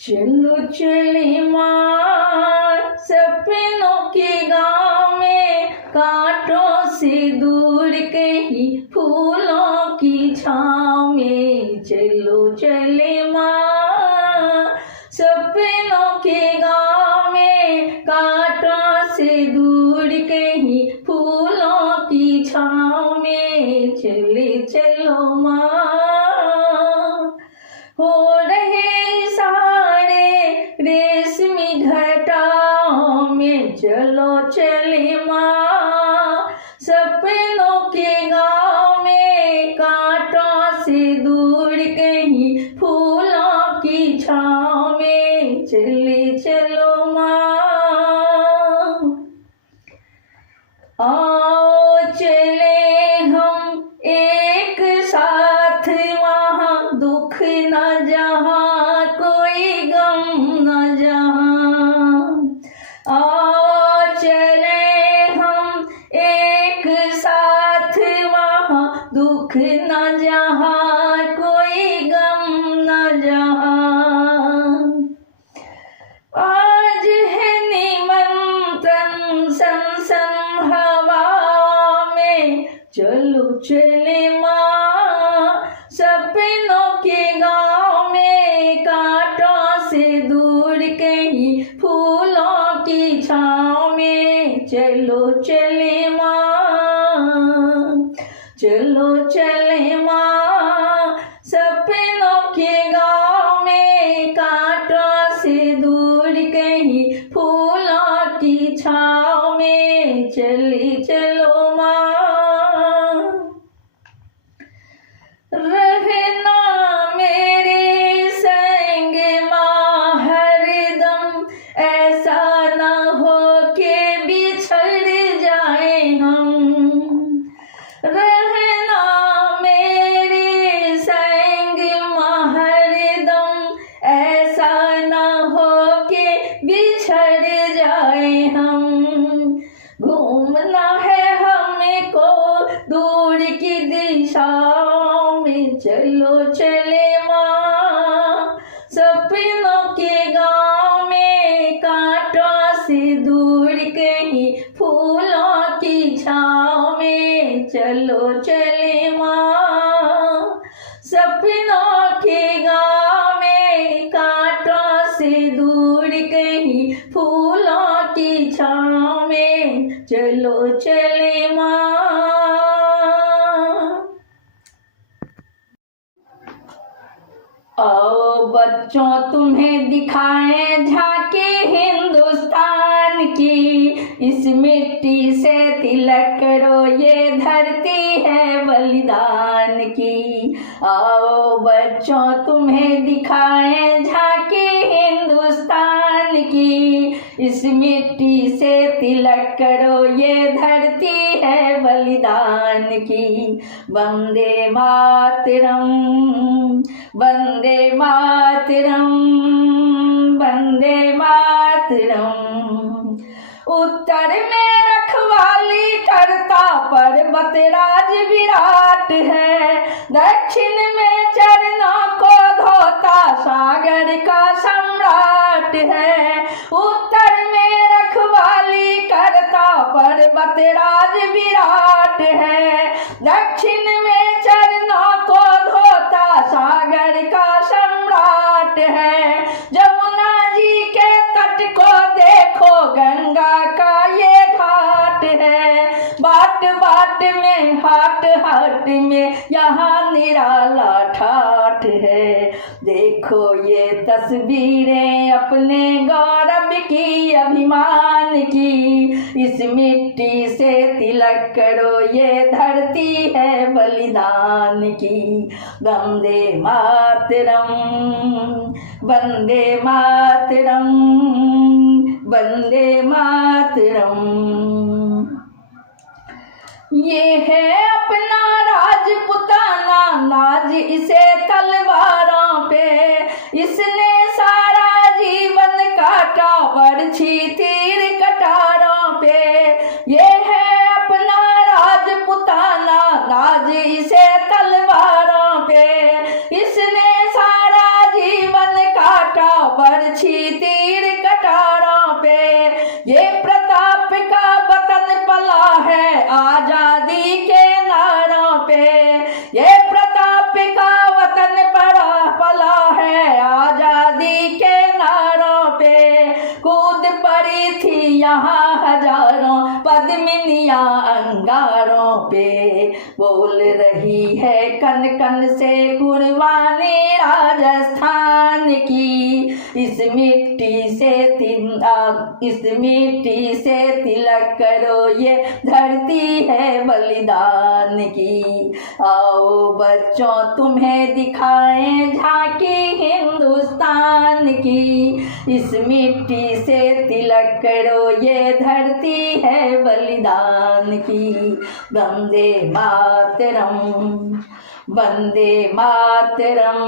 चलो चले माँ सपनों के गाँव में, कांटों से दूर कहीं फूलों की छाँव में। चलो चले माँ सपनों के गाँव में, कांटों से दूर कहीं फूलों की छाँव में। चले चलो माँ हो रहे सारे रेशमी घटाओं में। चलो चले माँ सपनों के गाँव में, कांटों से दूर कहीं फूलों की छाँव में। चले चलो माँ आओ चले हम एक साथ वहाँ, दुख न जहाँ कोई गम न जहाँ। आओ चले हम एक साथ वहाँ, दुख न जहाँ कोई गम न जहाँ। आज है निमंत्रण सन सन हवा में। चलो चले माँ सपनों के गाँव में, कांटों से दूर कहीं फूलों की छाँव में। चलो चले माँ, चलो चले माँ सपनों के गाँव में, कांटों से दूर कहीं फूलों की छाँव में। चले चलो माँ रहना मेरे संग माँ हरदम, ऐसा न हो के बिछड़ जाए हम। रहना मेरे संग माँ हरदम, ऐसा न हो के बिछड़ जाए हम। घूमना है हमको दूर की दिशाओं में। चलो चले माँ सपनों के गाँव में, कांटों से दूर कहीं फूलों की छाँव में। चलो चले माँ सपनों के गाँव में, कांटों से दूर कहीं फूलों की छाँव में। चलो चले माँ। आओ बच्चों तुम्हें दिखाएं झांकी हिंदुस्तान की, इस मिट्टी से तिलक करो ये धरती है बलिदान की। आओ बच्चों तुम्हें दिखाएं झांकी हिंदुस्तान की, इस मिट्टी से तिलक करो ये धरती है बलिदान की। वंदे मातरम, वंदे मातरम, वंदे मातरम। उत्तर में रखवाली करता पर्वत राज विराट है, दक्षिण में चरणों को धोता सागर का सम्राट है। उत्तर में रखवाली करता पर्वत राज विराट है, दक्षिण में चरणों को धोता सागर का सम्राट है। जमुना जी के तट को देखो गंगा का ये घाट है, बाट बाट में हाट हाट में यहाँ निराला ठाठ है। देखो ये तस्वीरें अपने गौरव की अभिमान की, इस मिट्टी से तिलक करो ये धरती है बलिदान की। वंदे मातरम, वंदे मातरम, वंदे मातरम। ये है अपना राजपुताना नाज इसे तलवारों पे, इसने सारा जीवन काटा बरछी तीर कटारों पे। ये है अपना राजपुताना नाज इसे तलवारों पे, इसने सारा जीवन काटा बरछी तीर कटारों पे। ये प्रताप का वतन पला है आजादी के नारों पे। ये प्रताप का वतन पला है आजादी के नारों पे। कूद पड़ी थी यहाँ हजारों पद्मिनियां अंगारों पे। बोल रही है कन कन से कुर्बानी राजस्थान की। इस मिट्टी से तिलक करो ये धरती है बलिदान की। आओ बच्चों तुम्हें दिखाएं झांकी हिंदुस्तान की। इस मिट्टी से तिलक करो ये धरती है बलिदान की। वंदे मातरम वंदे मातरम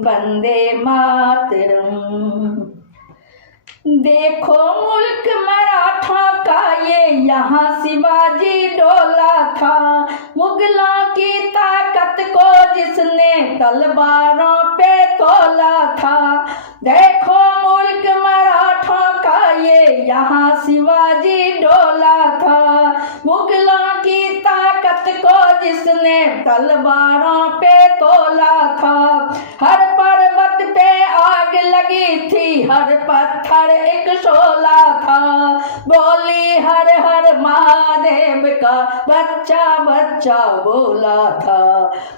वंदे मातरम। देखो मुल्क मराठा का ये यहाँ शिवाजी डोला था। मुगलों की ताकत को जिसने तलवारों पे तोला था। देखो मुल्क मराठा का ये यहाँ शिवाजी डोला था। मुगलों की ताकत को जिसने तलवारों पे तोला था। हर पर्वत पे आग लगी थी हर पत्थर एक शोला था। बोली हर हर महादेव का बच्चा बच्चा बोला था।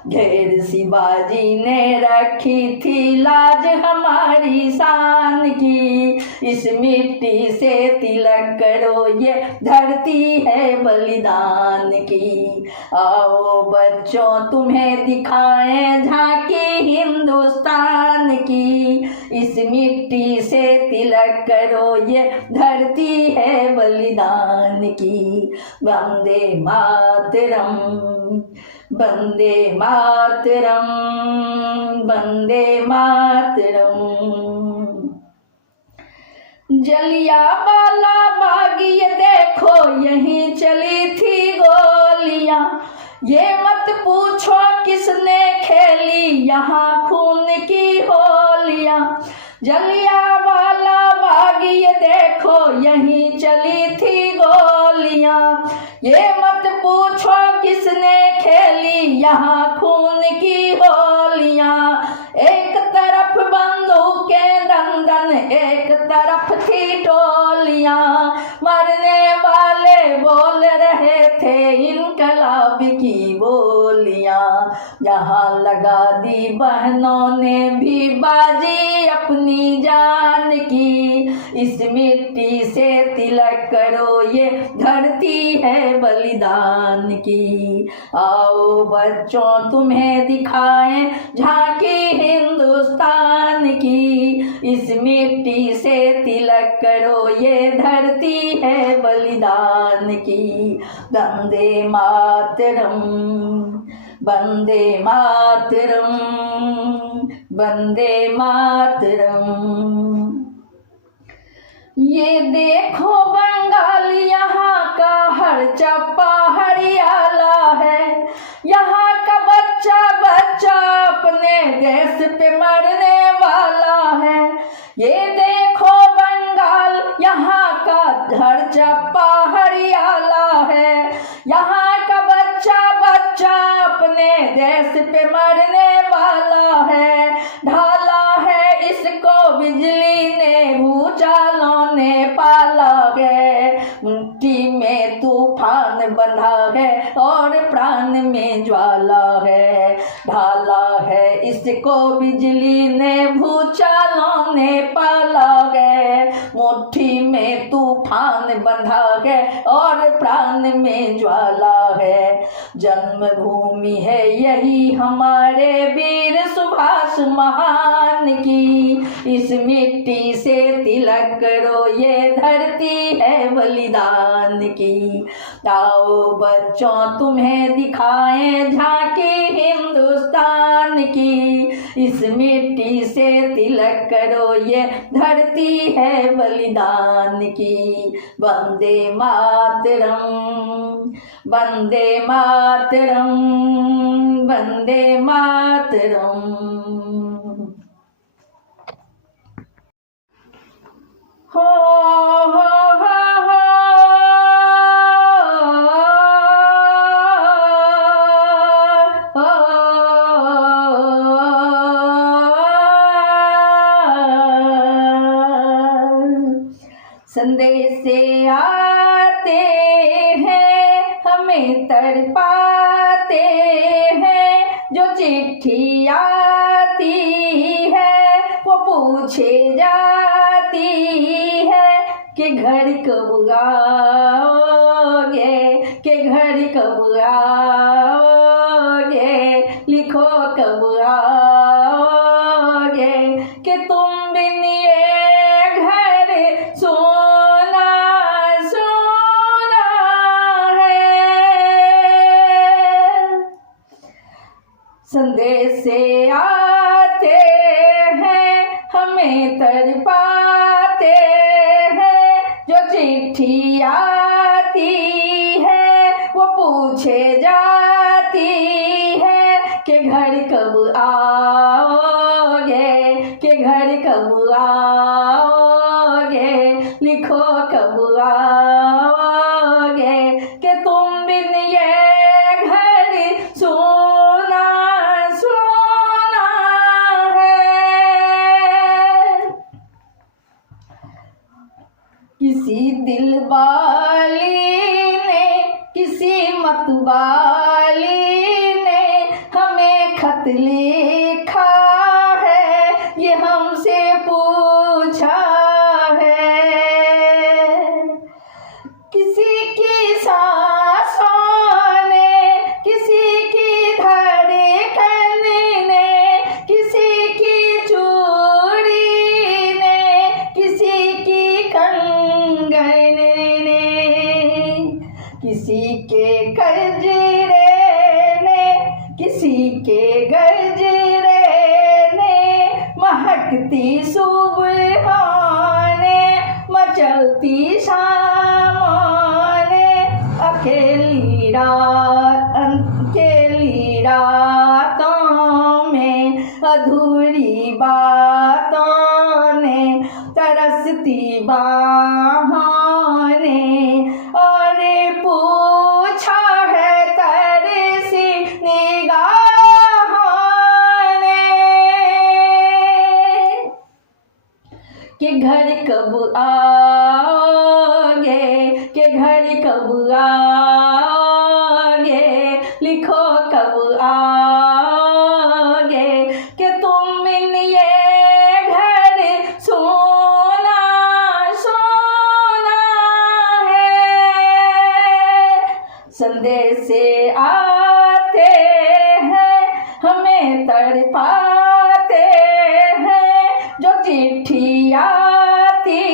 घेर शिवाजी ने रखी थी लाज हमारी शान की। इस मिट्टी से तिलक करो ये धरती है बलिदान की। आओ बच्चों तुम्हें दिखाएं झांकी हिंदुस्तान की। इस मिट्टी से तिलक करो ये धरती है बलिदान की। वंदे मातरम वंदे मातरम वंदे मातरम। जलियांवाला बाग ये देखो यहीं चली थी गोलियां। ये मत पूछो किसने खेली यहाँ खून की होलियां। जलियांवाला बाग ये देखो यहीं चली थी गोलियां। ये मत पूछो किसने खेली यहाँ खून की होलियां। एक तरफ बंदूकें दंदन एक तरफ थी टोलियां। मरने वाले बोल रहे थे इनकलाब की बोलियां। यहाँ लगा दी बहनों ने भी बाजी अपनी जान की। इस मिट्टी से तिलक करो ये धरती है बलिदान की। आओ बच्चों तुम्हें दिखाएं झांकी हिंदुस्तान की। इस मिट्टी से तिलक करो ये धरती है बलिदान की। वंदे मातरम वंदे मातरम वंदे मातरम। ये देखो बंगाल यहाँ का हर चप्पा हरियाला है। यहाँ का बच्चा बच्चा अपने देश पे मरने वाला है। ये देखो बंगाल यहाँ का हर चप्पा हरियाला है। यहाँ का बच्चा बच्चा अपने देश पे मरने वाला है। ढाला है इसको बिजली ने भूचालों ने पाला है। मुट्ठी में तूफान बंधा है और प्राण में ज्वाला है। ढाला है इसको बिजली ने भूचालों ने पाला है। मुट्ठी में तूफान बंधा है और प्राण में ज्वाला है। जन्मभूमि है यही हमारे वीर सुभाष महान की। इस मिट्टी से तिलक करो ये धरती है बलिदान की। आओ बच्चों तुम्हें दिखाएं झांकी हिंदुस्तान की। इस मिट्टी से तिलक करो ये धरती है बलिदान की। वंदे मातरम वंदे मातरम वंदे मातरम। हो हो हो हो संदेश से आते हैं हमें तड़पाते हैं, जो चिट्ठी आती है वो पूछे जाती है कि घर कब आओगे, कि घर कब आओगे, लिखो कब आओगे, कि तुम बिन ये घर सोना सोना है। संदेश से आते हैं हमें तड़पाते हैं, जो चिट्ठी आती है वो पूछे जाती है कि घर कब आओगे, कि घर कब आओगे, लिखो कब आओगे, कि तुम बिन ये घर सोना सोना है। किसी दिल वाली ने, किसी मत वाली ने हमें खत लिखा है, ये हमसे पूछा है। किसी की सांसों ने, किसी की धड़कन ने, किसी की चूड़ी ने, किसी की कंगन ने, किसी के गजरे ने, किसी के गजरे ने, महकती सुबह ने, मचलती शामों ने, अकेली रातों में, अधूरी बातों ने, तरसती बाहों ने, और पूछा है तरसी निगाहों ने कि घर कब आओगे, कि घर कब आओगे, लिखो कब आओगे, कि तुम बिन ये घर सोना सोना है। संदेश से आते हैं हमें तड़पाते हैं, जो चिट्ठी आती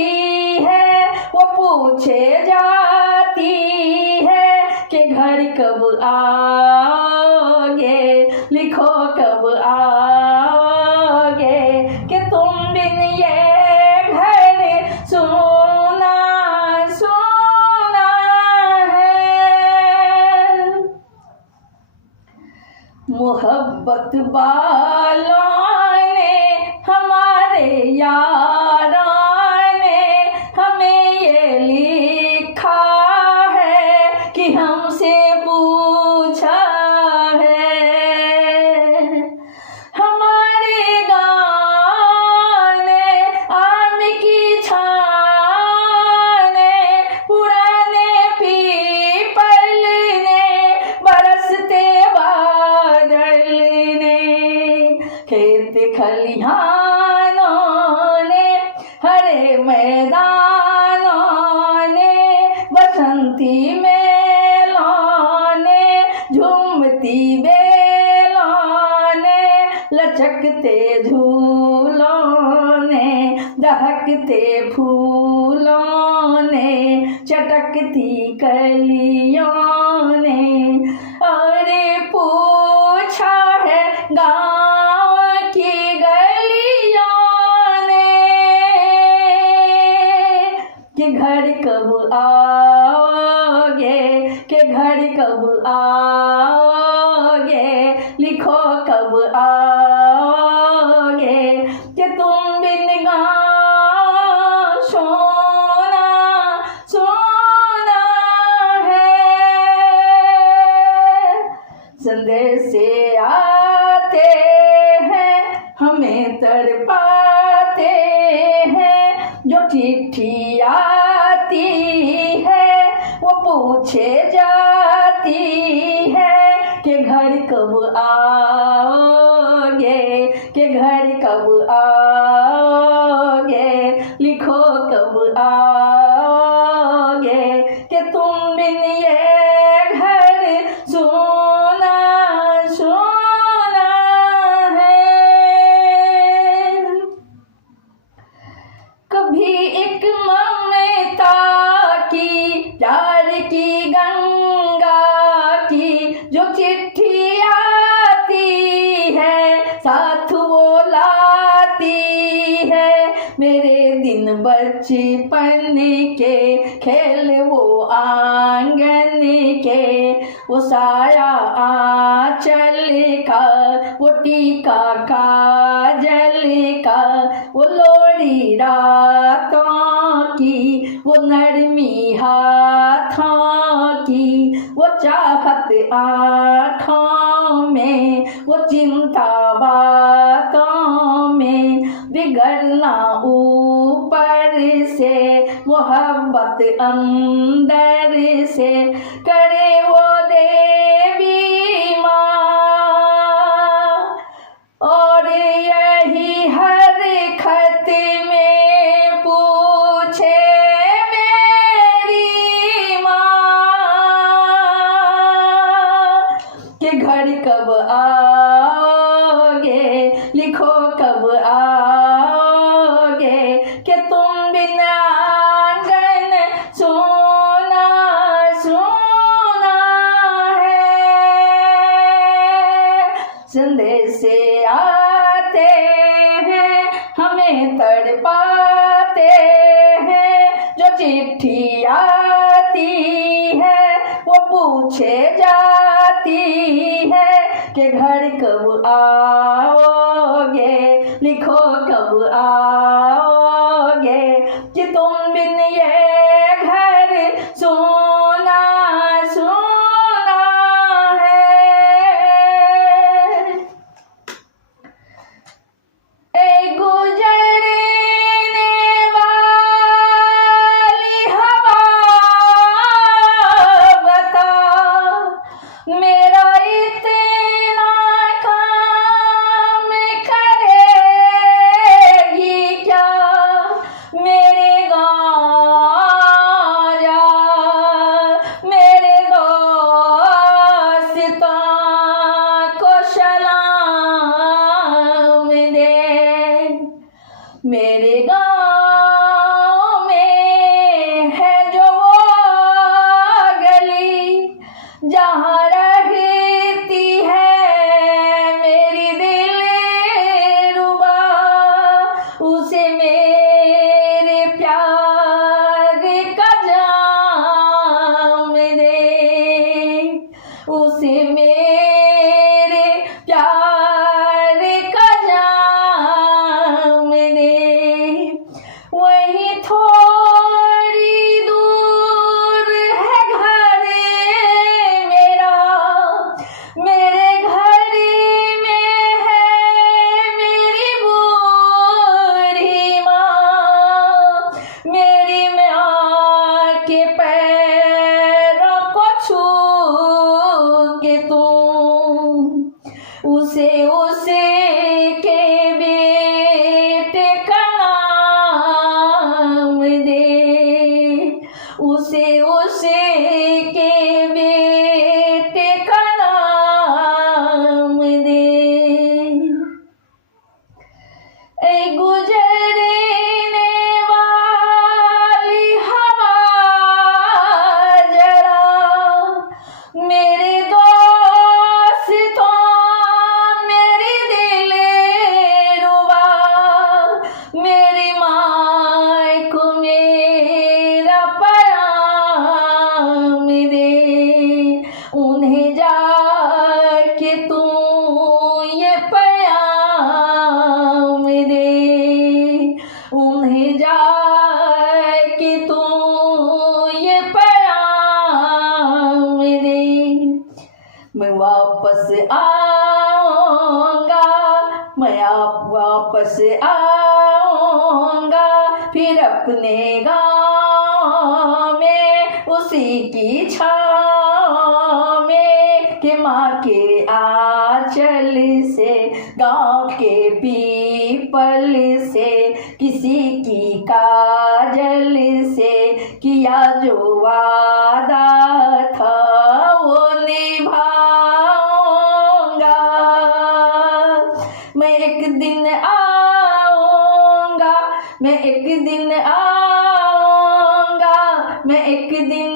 है वो पूछे जाती है कि घर कब आओगे, लिखो कब आओगे, कि तुम बिन ये घर सोना सोना है। मोहब्बत वालों ने, हमारे यारों ने हमें ये लिखा है कि हमसे पूछा है। हमारे गाँव ने, आम की छाँव ने, पुराने पीपल ने, बरसते बादल ने, खेत खलिहानों ने, हरे मैदानों ने, बसंती मेलों ने, झूमती बेलों ने, लचकते झूलों ने, दहकते फूलों ने, चटकती कलियों ने, और पूछा है गाँव की गलियों ने कि घर कब आओगे, कि घर कब आओगे, लिखो कब आओगे, कि तुम बिन गाँव तड़पाते हैं। जो चिट्ठी आती है वो पूछे जाती है कि घर कब आओगे, कि घर कब आओगे, लिखो कब आओगे, कि तुम बिन ये घर सुना सुना है। कभी एक ममता की प्यार की गंगा की जो चिट्ठी आती है साथ वो लाती है। मेरे दिन बचपन के खेल वो आंगन के, वो साया आंचल का, वो टीका काजल का, वो लोरी रातों की, वो नरमी हाथों की, वो चाहत आँखों में, वो चिंता बातों में, बिगड़ना ऊपर से, मोहब्बत अंदर से, करे वो देवी माँ। और यही हर खत में पूछे मेरी माँ कि घर कब आओगे, लिखो कब आओगे, कि तुम बिना आंगन सोना सोना है। संदेश से आते हैं हमें तड़पाते हैं। जो चिट्ठी आती है वो पूछे जाती है कि घर कब आओगे, लिखो कब आओगे, कि तुम बिन ये घर सोना सोना है। ए गुजरने वाली हवा बता, मेरा इतना काम करेगी क्या। मेरे गाँव जा, मेरे दोस्तां को सलाम दे। मेरे गाँव में है जो वो गली जहाँ रहती है मेरी दिलरुबा। उसे मेरे प्यार का जाम दे, उसे मेरे प्यार का जाम दे। वही थोड़ी दूर है घर मेरा, मेरे घर में है मेरी बूढ़ी माँ। मेरी माँ के पैरों को छू के तुम उसे के बेटे का नाम दे, उसे के बेटे का नाम दे। ए गुजरने वाली हवा जरा, मेरे दोस्तों मेरी दिलरुबा, मेरी माँ को मेरा पैगाम दे। उन्हें जाके तू ये पैगाम दे। आऊंगा फिर अपने गाँव में उसी की छाँव में कि माँ के आंचल से गाँव के पीपल से किसी की काजल से किया जो वादा था वो निभाऊंगा। मैं एक दिन आऊंगा, मैं एक दिन आऊंगा, मैं एक दिन